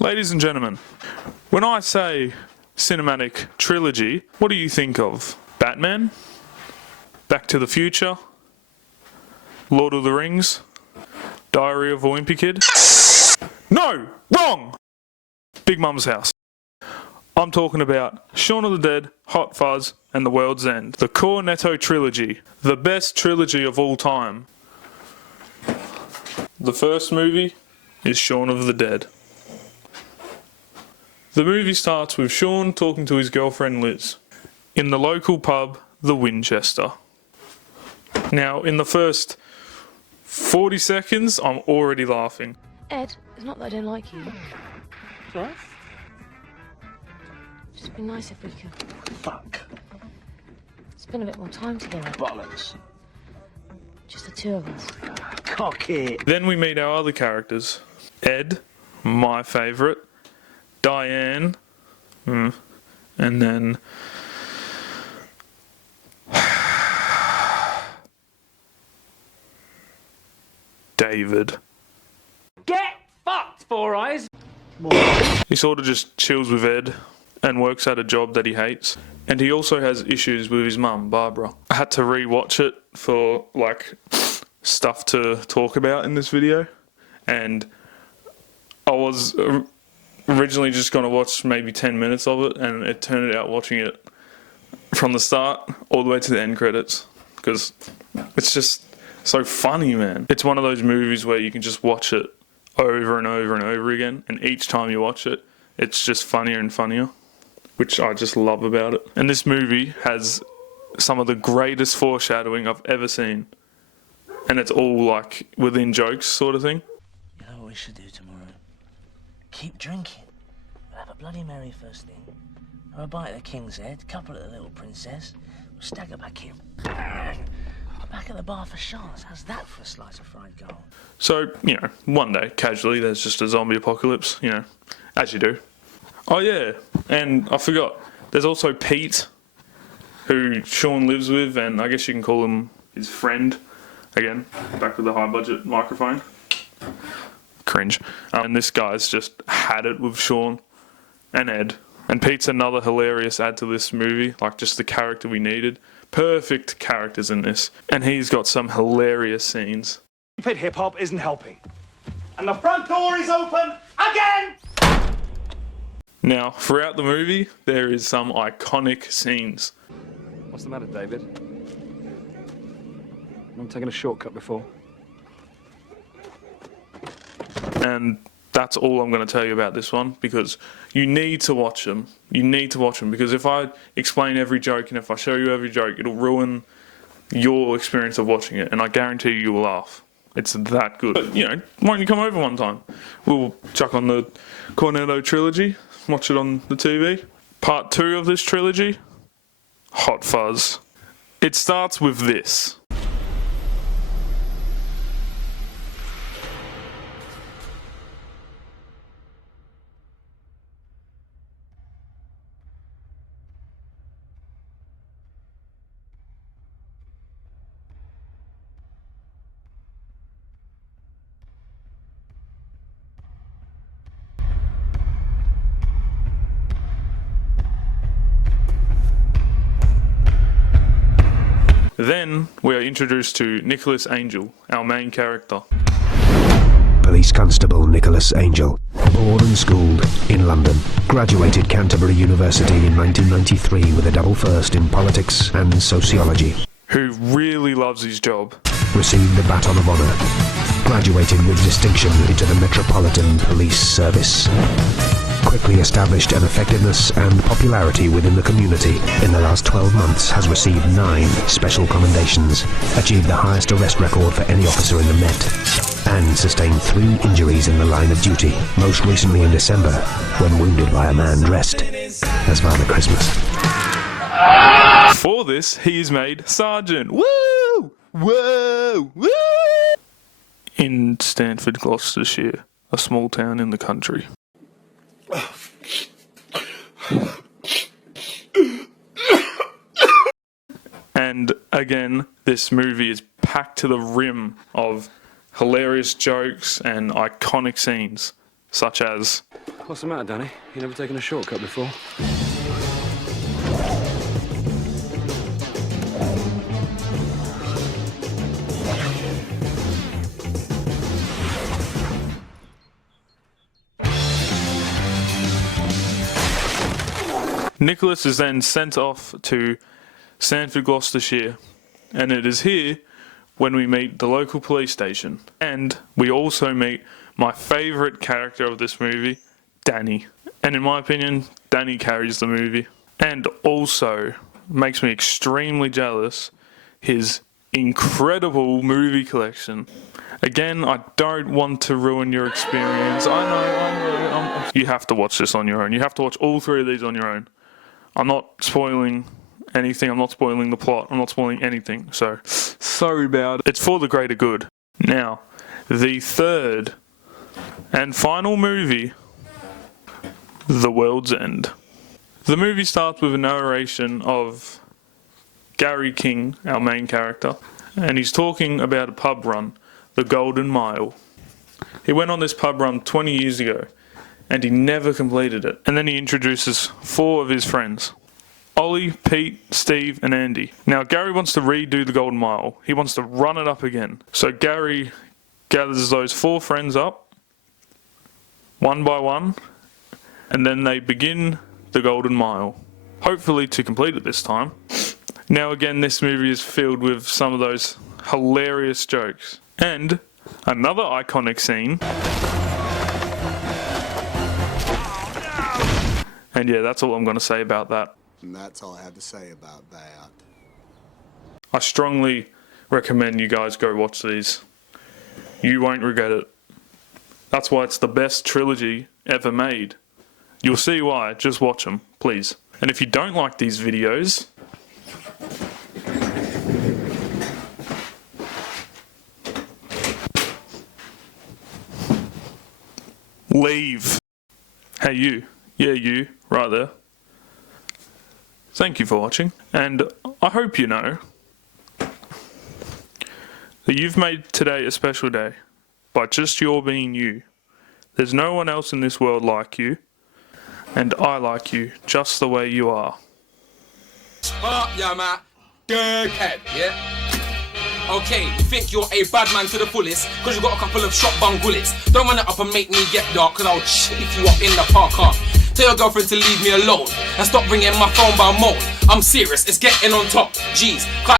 Ladies and gentlemen, when I say cinematic trilogy, what do you think of? Batman? Back to the Future? Lord of the Rings? Diary of a Wimpy Kid? No! Wrong! Big Mum's House. I'm talking about Shaun of the Dead, Hot Fuzz, and The World's End. The CORNETTO Trilogy. The best trilogy of all time. The first movie is Shaun of the Dead. The movie starts with Shaun talking to his girlfriend Liz in the local pub, the Winchester. Now, in the first 40 seconds, I'm already laughing. Ed, it's not that I don't like you. Sorry? Just be nice if we could. Fuck. Spend a bit more time together. Bollocks. Just the two of us. Cock it. Then we meet our other characters. Ed, my favourite. Diane. And then... David. Get fucked, Four Eyes! He sort of just chills with Ed and works at a job that he hates. And he also has issues with his mum, Barbara. I had to re-watch it for, like, stuff to talk about in this video. And I was originally just going to watch maybe 10 minutes of it, and it turned out watching it from the start all the way to the end credits. Because it's just so funny, man. It's one of those movies where you can just watch it over and over and over again, and each time you watch it, it's just funnier and funnier, which I just love about it. And this movie has some of the greatest foreshadowing I've ever seen, and it's all like within jokes sort of thing. You know what we should do tomorrow? Keep drinking. We'll have a Bloody Mary first thing, have a bite of the King's Head, couple of the Little Princess, we'll stagger back in. Back at the bar for shots. How's that for a slice of fried gold? So, you know, one day, casually, there's just a zombie apocalypse, you know, as you do. Oh yeah, and I forgot, there's also Pete, who Shaun lives with, and I guess you can call him his friend. Again, back with the high budget microphone. Cringe. And this guy's just had it with Shaun and Ed. And Pete's another hilarious add to this movie, like just the character we needed. Perfect characters in this. And he's got some hilarious scenes. Stupid hip-hop isn't helping. And the front door is open again! Now, throughout the movie, there is some iconic scenes. What's the matter, David? I'm taking a shortcut before. And that's all I'm going to tell you about this one, because you need to watch them. You need to watch them, because if I explain every joke and if I show you every joke, it'll ruin your experience of watching it, and I guarantee you will laugh. It's that good. But, you know, why don't you come over one time? We'll chuck on the CORNETTO Trilogy, watch it on the TV. Part 2 of this trilogy, Hot Fuzz. It starts with this. Then we are introduced to Nicholas Angel, our main character. Police Constable Nicholas Angel, born and schooled in London, graduated Canterbury University in 1993 with a double first in politics and sociology. Who really loves his job. Received the Baton of Honour, graduated with distinction into the Metropolitan Police Service. Quickly established an effectiveness and popularity within the community. In the last 12 months has received 9 special commendations, achieved the highest arrest record for any officer in the Met, and sustained 3 injuries in the line of duty, most recently in December, when wounded by a man dressed as Father Christmas. For this, he is made Sergeant. Woo! Whoa! Woo! In Stanford, Gloucestershire, a small town in the country. And again, this movie is packed to the rim of hilarious jokes and iconic scenes, such as What's the matter, Danny? You never taken a shortcut before? Nicholas is then sent off to Sanford, Gloucestershire, and it is here when we meet the local police station. And we also meet my favourite character of this movie, Danny. And in my opinion, Danny carries the movie. And also makes me extremely jealous, his incredible movie collection. Again, I don't want to ruin your experience. I know. You have to watch this on your own. You have to watch all three of these on your own. I'm not spoiling anything. I'm not spoiling the plot. I'm not spoiling anything. So, sorry about it. It's for the greater good. Now, the third and final movie, The World's End. The movie starts with a narration of Gary King, our main character, and he's talking about a pub run, the Golden Mile. He went on this pub run 20 years ago, and he never completed it. And then he introduces 4 of his friends: Ollie, Pete, Steve, and Andy. Now, Gary wants to redo the Golden Mile. He wants to run it up again. So Gary gathers those 4 friends up, one by one, and then they begin the Golden Mile, hopefully to complete it this time. Now again, this movie is filled with some of those hilarious jokes. And another iconic scene. And yeah, that's all I'm going to say about that. And that's all I have to say about that. I strongly recommend you guys go watch these. You won't regret it. That's why it's the best trilogy ever made. You'll see why. Just watch them, please. And if you don't like these videos, leave. Hey you. Yeah, you. Right there. Thank you for watching. And I hope you know that you've made today a special day by just your being you. There's no one else in this world like you. And I like you just the way you are. Yeah, man. Dickhead, yeah? Okay, you think you're a bad man to the fullest, cause you got a couple of shotgun bullets. Don't run it up and make me get dark, cause I'll chief you up in the park. Tell your girlfriend to leave me alone, and stop ringing my phone by mode. I'm serious, it's getting on top. Jeez.